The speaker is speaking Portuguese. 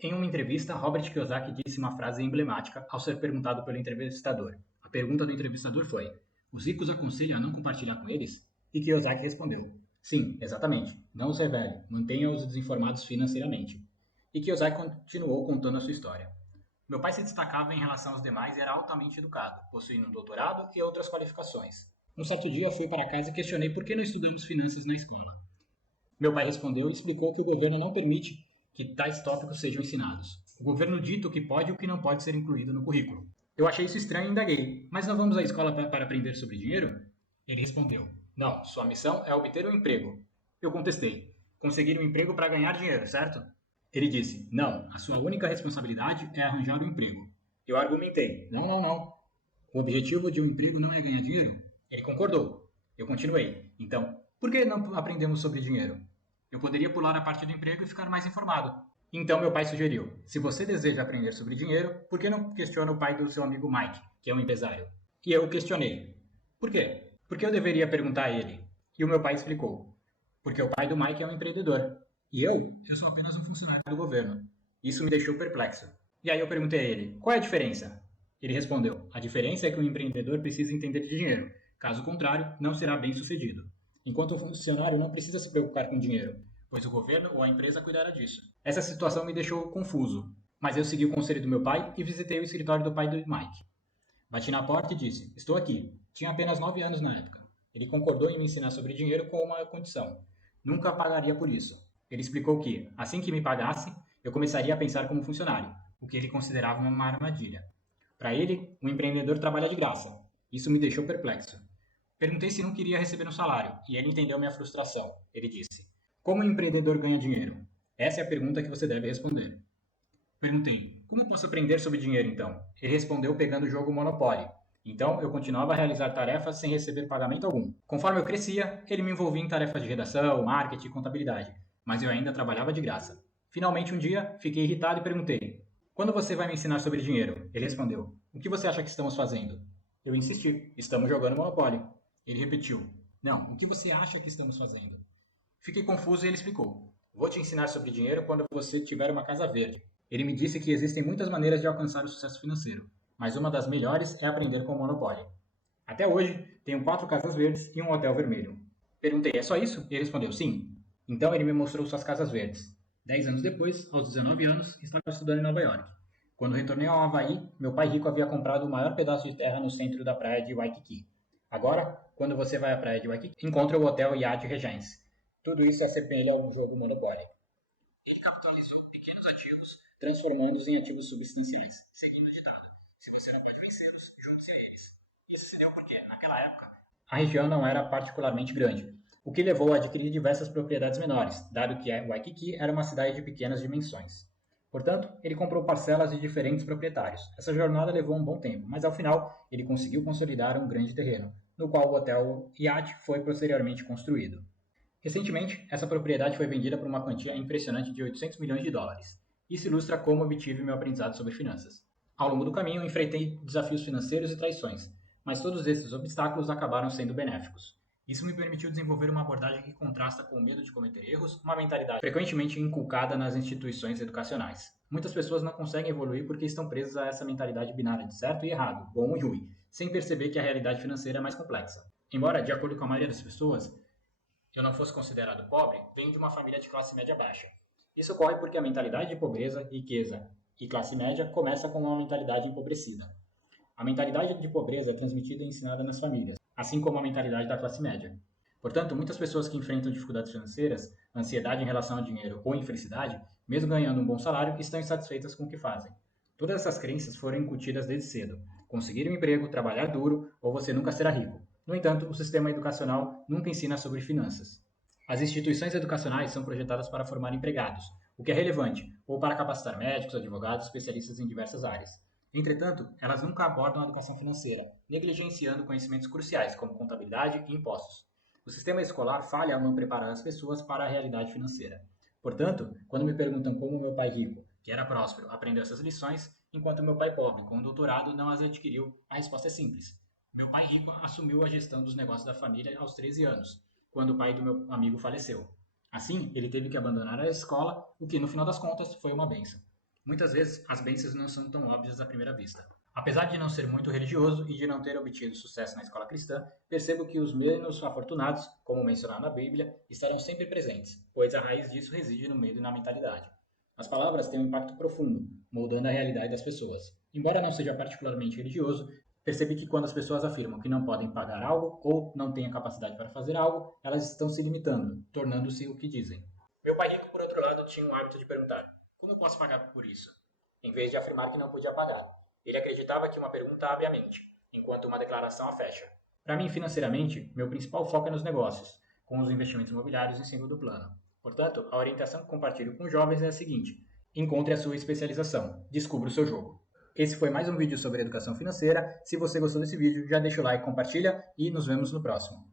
Em uma entrevista, Robert Kiyosaki disse uma frase emblemática ao ser perguntado pelo entrevistador. A pergunta do entrevistador foi: os ricos aconselham a não compartilhar com eles? E Kiyosaki respondeu: sim, exatamente. Não os revele, mantenha-os desinformados financeiramente. E Kiyosaki continuou contando a sua história. Meu pai se destacava em relação aos demais e era altamente educado, possuindo um doutorado e outras qualificações. Um certo dia fui para casa e questionei por que não estudamos finanças na escola. Meu pai respondeu e explicou que o governo não permite que tais tópicos sejam ensinados. O governo dita o que pode e o que não pode ser incluído no currículo. Eu achei isso estranho e indaguei. Mas não vamos à escola para aprender sobre dinheiro? Ele respondeu: não, sua missão é obter um emprego. Eu contestei: conseguir um emprego para ganhar dinheiro, certo? Ele disse: não, a sua única responsabilidade é arranjar um emprego. Eu argumentei: não. O objetivo de um emprego não é ganhar dinheiro? Ele concordou. Eu continuei: então, por que não aprendemos sobre dinheiro? Eu poderia pular a parte do emprego e ficar mais informado. Então meu pai sugeriu: se você deseja aprender sobre dinheiro, por que não questiona o pai do seu amigo Mike, que é um empresário? E eu questionei: por quê? Por que eu deveria perguntar a ele? E o meu pai explicou: porque o pai do Mike é um empreendedor. E eu sou apenas um funcionário do governo. Isso me deixou perplexo. E aí eu perguntei a ele: qual é a diferença? Ele respondeu: a diferença é que um empreendedor precisa entender de dinheiro. Caso contrário, não será bem sucedido. Enquanto o funcionário não precisa se preocupar com dinheiro, pois o governo ou a empresa cuidará disso. Essa situação me deixou confuso, mas eu segui o conselho do meu pai e visitei o escritório do pai do Mike. Bati na porta e disse: estou aqui. Tinha apenas 9 anos na época. Ele concordou em me ensinar sobre dinheiro com uma condição: nunca pagaria por isso. Ele explicou que, assim que me pagasse, eu começaria a pensar como funcionário, o que ele considerava uma armadilha. Para ele, um empreendedor trabalha de graça. Isso me deixou perplexo. Perguntei se não queria receber um salário, e ele entendeu minha frustração. Ele disse: como um empreendedor ganha dinheiro? Essa é a pergunta que você deve responder. Perguntei: como posso aprender sobre dinheiro então? Ele respondeu pegando o jogo Monopoly. Então eu continuava a realizar tarefas sem receber pagamento algum. Conforme eu crescia, ele me envolvia em tarefas de redação, marketing e contabilidade, mas eu ainda trabalhava de graça. Finalmente um dia, fiquei irritado e perguntei: quando você vai me ensinar sobre dinheiro? Ele respondeu: o que você acha que estamos fazendo? Eu insisti: estamos jogando Monopoly. Ele repetiu: não, o que você acha que estamos fazendo? Fiquei confuso e ele explicou: vou te ensinar sobre dinheiro quando você tiver uma casa verde. Ele me disse que existem muitas maneiras de alcançar o sucesso financeiro, mas uma das melhores é aprender com o Monopoly. Até hoje, tenho 4 casas verdes e um hotel vermelho. Perguntei: é só isso? Ele respondeu: sim. Então ele me mostrou suas casas verdes. 10 anos depois, aos 19 anos, estava estudando em Nova York. Quando retornei ao Havaí, meu pai rico havia comprado o maior pedaço de terra no centro da praia de Waikiki. Agora, quando você vai à praia de Waikiki, encontra o hotel Yacht Regence. Tudo isso assemelha ao jogo Monopoly. Ele capitalizou pequenos ativos, transformando-os em ativos substanciais, seguindo o ditado: se você não pode vencê-los, junte-se a eles. Isso se deu porque, naquela época, a região não era particularmente grande, o que levou a adquirir diversas propriedades menores, dado que Waikiki era uma cidade de pequenas dimensões. Portanto, ele comprou parcelas de diferentes proprietários. Essa jornada levou um bom tempo, mas ao final ele conseguiu consolidar um grande terreno, no qual o hotel Yacht foi posteriormente construído. Recentemente, essa propriedade foi vendida por uma quantia impressionante de 800 milhões de dólares. Isso ilustra como obtive meu aprendizado sobre finanças. Ao longo do caminho, enfrentei desafios financeiros e traições, mas todos esses obstáculos acabaram sendo benéficos. Isso me permitiu desenvolver uma abordagem que contrasta com o medo de cometer erros, uma mentalidade frequentemente inculcada nas instituições educacionais. Muitas pessoas não conseguem evoluir porque estão presas a essa mentalidade binária de certo e errado, bom e ruim, sem perceber que a realidade financeira é mais complexa. Embora, de acordo com a maioria das pessoas, eu não fosse considerado pobre, venho de uma família de classe média baixa. Isso ocorre porque a mentalidade de pobreza, riqueza e classe média começa com uma mentalidade empobrecida. A mentalidade de pobreza é transmitida e ensinada nas famílias, assim como a mentalidade da classe média. Portanto, muitas pessoas que enfrentam dificuldades financeiras, ansiedade em relação ao dinheiro ou infelicidade, mesmo ganhando um bom salário, estão insatisfeitas com o que fazem. Todas essas crenças foram incutidas desde cedo. Conseguir um emprego, trabalhar duro, ou você nunca será rico. No entanto, o sistema educacional nunca ensina sobre finanças. As instituições educacionais são projetadas para formar empregados, o que é relevante, ou para capacitar médicos, advogados, especialistas em diversas áreas. Entretanto, elas nunca abordam a educação financeira, negligenciando conhecimentos cruciais como contabilidade e impostos. O sistema escolar falha ao não preparar as pessoas para a realidade financeira. Portanto, quando me perguntam como meu pai rico, que era próspero, aprendeu essas lições, enquanto meu pai pobre, com um doutorado, não as adquiriu, a resposta é simples. Meu pai rico assumiu a gestão dos negócios da família aos 13 anos, quando o pai do meu amigo faleceu. Assim, ele teve que abandonar a escola, o que no final das contas foi uma benção. Muitas vezes, as bênçãos não são tão óbvias à primeira vista. Apesar de não ser muito religioso e de não ter obtido sucesso na escola cristã, percebo que os menos afortunados, como mencionado na Bíblia, estarão sempre presentes, pois a raiz disso reside no medo e na mentalidade. As palavras têm um impacto profundo, moldando a realidade das pessoas. Embora não seja particularmente religioso, percebi que quando as pessoas afirmam que não podem pagar algo ou não têm a capacidade para fazer algo, elas estão se limitando, tornando-se o que dizem. Meu pai rico, por outro lado, tinha o hábito de perguntar: como eu posso pagar por isso? Em vez de afirmar que não podia pagar. Ele acreditava que uma pergunta abre a mente, enquanto uma declaração a fecha. Para mim, financeiramente, meu principal foco é nos negócios, com os investimentos imobiliários em segundo plano. Portanto, a orientação que compartilho com os jovens é a seguinte: encontre a sua especialização, descubra o seu jogo. Esse foi mais um vídeo sobre educação financeira. Se você gostou desse vídeo, já deixa o like, compartilha e nos vemos no próximo.